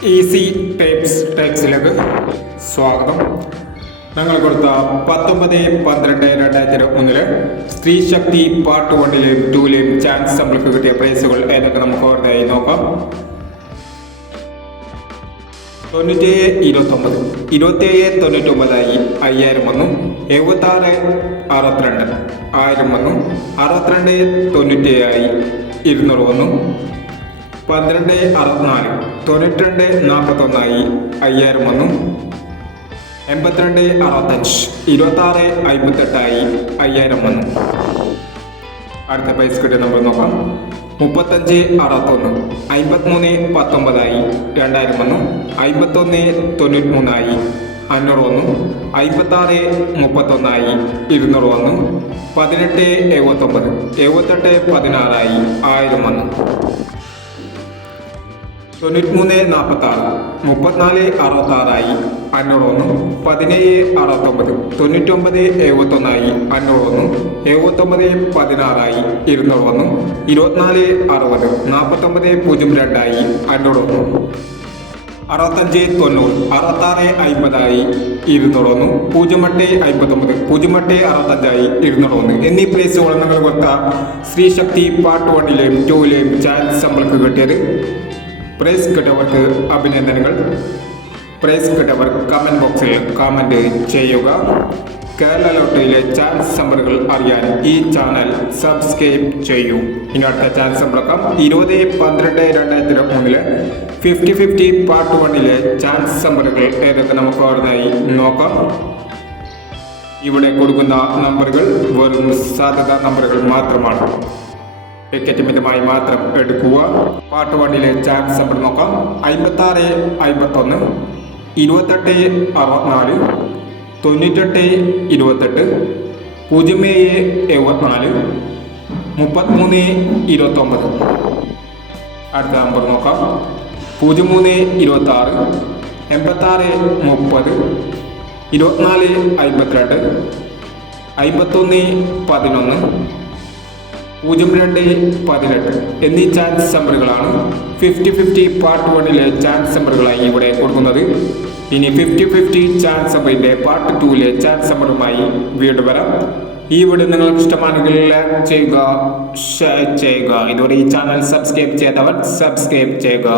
Easy ടെക്സിലേക്ക് സ്വാഗതം. ഞങ്ങൾ കൊടുത്ത 19/12/2001 സ്ത്രീ ശക്തി പാർട്ട് 1-ലെയും 2-ലെയും ചാൻസ് നമ്മൾക്ക് കിട്ടിയ പ്രൈസുകൾ ഏതൊക്കെ നമുക്ക് ഓർമ്മയായി നോക്കാം. 97-29, 27-99 5000 വന്നു. 76-62 1000 വന്നു. 62-97 200 വന്നു. 12-64 92-41 5000 വന്നു. 82-65 26-58 5000 വന്നു. അടുത്ത പ്രൈസ് കിട്ടിയ നമ്പർ നോക്കാം. 35-61 53-19 2000 വന്നു. 51-93 500 വന്നു. 56-31 200 വന്നു. 18-79 78-16 1000 വന്നു. 93-46 34-66 500 വന്നു. 17-69 99-71 500 വന്നു. 79-16 200 വന്നു. 24-60 49-02 500 വന്നു. 65-90 66-50 200 വന്നു. 08-59 08-65 200 വന്നു. എന്നീ പ്രൈസുകൾ നിങ്ങൾ കൊടുത്ത സ്ത്രീ ശക്തി പാർട്ട് 1-ലെയും 2-ലെയും ചാൻസ് നമ്മൾക്ക് കിട്ടിയത്. പ്രൈസ് കിട്ടവർക്ക് അഭിനന്ദനങ്ങൾ. പ്രൈസ് കിട്ടവർ കമൻറ്റ് ബോക്സിൽ കമൻറ്റ് ചെയ്യുക. കേരള ലോട്ടറിയിലെ ചാൻസ് നമ്പറുകൾ അറിയാൻ ഈ ചാനൽ സബ്സ്ക്രൈബ് ചെയ്യൂ. ഇനി അടുത്ത ചാൻസ് നമ്പറൊക്കെ 20-12-2003 50-50 പാർട്ട് 1-ലെ ചാൻസ് നമ്പറുകൾ ഏതൊക്കെ നമുക്ക് ഓർമ്മയായി നോക്കാം. ഇവിടെ കൊടുക്കുന്ന നമ്പറുകൾ വെറും സാധ്യതാ നമ്പറുകൾ മാത്രമാണ്. ടിക്കറ്റ് മിതമായി മാത്രം എടുക്കുക. പാർട്ട് 1-ലെ ചാൻസ് നമ്പർ നോക്കാം. 56-51 28-64 98-28 07-74 33-29. അടുത്ത നമ്പർ നോക്കാം. 03-26 86-30 24-52 51-11 02-18 എന്നീ ചാൻസ് നമ്പറുകളാണ് 50-50 പാർട്ട് 1-ലെ ചാൻസ് നമ്പറുകളായി ഇവിടെ കൊടുക്കുന്നത്. ഇനി 50-50 ചാൻസ് നമ്പറിന്റെ പാർട്ട് 2-ലെ ചാൻസ് നമ്പറുമായി വീണ്ടും വരാം. ഈ വീഡിയോ നിങ്ങൾക്ക് ഇഷ്ടമാണെങ്കിൽ ലൈക്ക് ചെയ്യുക, ഷെയർ ചെയ്യുക. ഇതുവരെ ഈ ചാനൽ സബ്സ്ക്രൈബ് ചെയ്തവർ സബ്സ്ക്രൈബ് ചെയ്യുക.